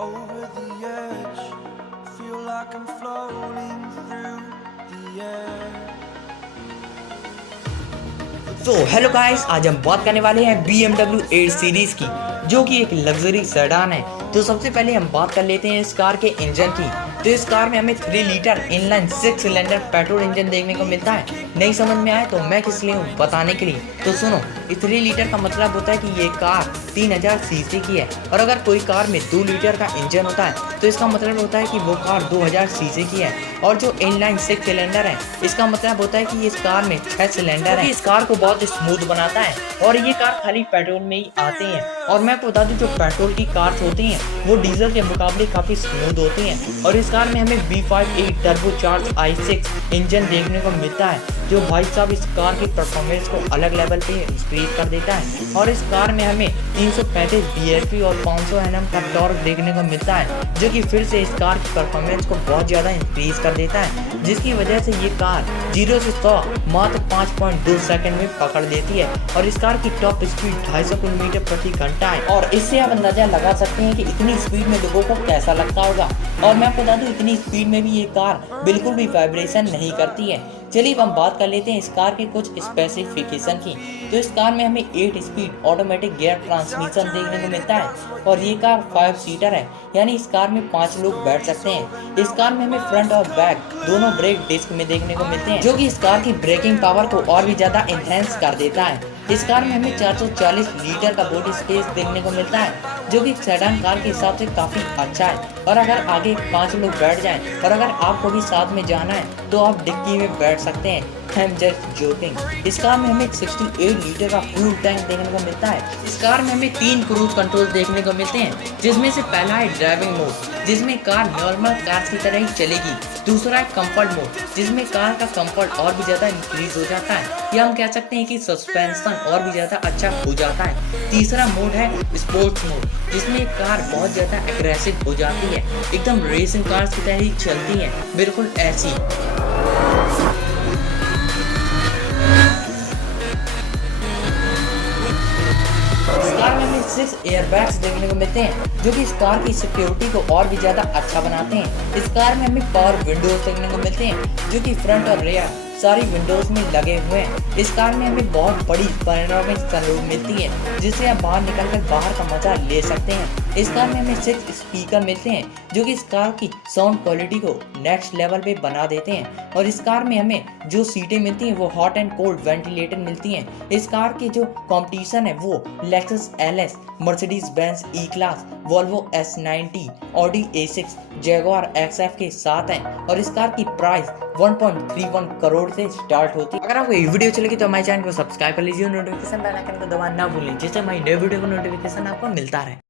over the edge. Feel like I'm floating through the air. तो hello guys, आज हम बात करने वाले हैं BMW 8 सीरीज की, जो कि एक लग्जरी सेडान है। तो सबसे पहले हम बात कर लेते हैं इस कार के इंजन की। तो इस कार में हमें 3 litre inline 6 cylinder petrol engine देखने को मिलता है। नहीं समझ में आए तो मैं किस लिए हूँ बताने के लिए। तो सुनो, 3 लीटर का मतलब होता है कि ये कार 3000 सीसी की है, और अगर कोई कार में 2 लीटर का इंजन होता है तो इसका मतलब होता है कि वो कार 2000 सीसी की है। और जो इनलाइन 6 सिलेंडर है, इसका मतलब होता है कि इस कार में 6 सिलेंडर है। इस कार को बहुत स्मूथ बनाता है, और ये कार खाली पेट्रोल में ही आते हैं। और मैं आपको बता दूं, जो पेट्रोल की कार्स होती हैं वो डीजल के मुकाबले काफी स्मूथ होती हैं। और इस कार में हमें V58 टर्बोचार्ज i6 इंजन देखने को मिलता है, जो भाई साहब इस कार की परफॉर्मेंस को अलग लेवल पे इंक्रीज कर देता है। और इस कार में हमें 335 bhp और 500 Nm का टॉर्क देखने को मिलता है, जो कि फिर से इस कार की परफॉर्मेंस को बहुत ज्यादा इंक्रीज कर देता है, जिसकी वजह से ये कार 0 से 100 मात्र 5.2 सेकंड में पकड़ देती है। और इस कार की टॉप स्पीड 250 किलोमीटर प्रति घंटा है। और इससे आप अंदाजा लगा सकते हैं कि इतनी स्पीड में लोगों को कैसा लगता होगा। और मैं आपको बता दूं, इतनी स्पीड में भी ये कार बिल्कुल भी वाइब्रेशन नहीं करती है। चलिए अब हम बात कर लेते हैं इस कार के कुछ स्पेसिफिकेशन की। तो इस कार में हमें 8 स्पीड ऑटोमेटिक गियर ट्रांसमिशन देखने को मिलता है, और ये कार 5 सीटर है, यानी इस कार में 5 लोग बैठ सकते हैं। इस कार में हमें फ्रंट और बैक दोनों ब्रेक डिस्क में देखने को मिलते हैं, जो कि इस कार की ब्रेकिंग पावर को और भी ज्यादा एनहेंस कर देता है। इस कार में हमें 440 लीटर का बॉडी स्पेस देखने को मिलता है, जो कि सेडान कार के हिसाब से काफी अच्छा है। और अगर आगे 5 लोग बैठ जाएं, और अगर आपको भी साथ में जाना है तो आप डिक्की में बैठ सकते हैं। I'm just joking। इस कार में हमें 68 लीटर का फ्यूल टैंक देखने को मिलता है। इस कार में हमें 3 क्रूज कंट्रोल देखने को मिलते हैं, जिसमें से पहला है ड्राइविंग मोड, जिसमें कार नॉर्मल कार की तरह ही चलेगी। दूसरा है कंफर्ट मोड, जिसमें कार का कंफर्ट और भी ज्यादा इंक्रीज हो जाता है, या हम कह सकते हैं कि सस्पेंशन और भी ज्यादा अच्छा हो जाता है। तीसरा मोड है स्पोर्ट्स मोड, जिसमें कार बहुत ज्यादा एग्रेसिव हो जाती है, एकदम रेसिंग कार की तरह ही चलती है, बिल्कुल ऐसी। इस कार में हमें 6 एयरबैग्स देखने को मिलते हैं, जो कि इस कार की सिक्योरिटी को और भी ज्यादा अच्छा बनाते हैं। इस कार में हमें पावर विंडोज देखने को मिलते हैं, जो कि फ्रंट और रेयर सारी विंडोज में लगे हुए हैं। इस कार में हमें बहुत बड़ी पैनोरामिक सनरूफ मिलती है, जिससे आप बाहर निकलकर बाहर का मजा ले सकते हैं। इस कार में हमें 6 स्पीकर मिलते हैं, जो कि इस कार की साउंड क्वालिटी को नेक्स्ट लेवल पे बना देते हैं। और इस कार में हमें जो सीटें मिलती हैं वो हॉट एंड कोल्ड वेंटिलेटर मिलती हैं। इस कार की जो कंपटीशन है वो लेक्सस LS, मर्सिडीज बेंज ई class, Volvo S90, Audi A6, Jaguar XF के साथ हैं। और इस कार की प्राइस 1.31 करोड़ से स्टार्ट होती है। अगर आपको ये वीडियो चलेगी तो हमारे चैनल को सब्सक्राइब कर लीजिए, नोटिफिकेशन बेल आइकन को दबाना ना भूलें, जिससे हमारी नई वीडियो का नोटिफिकेशन आपको मिलता रहे।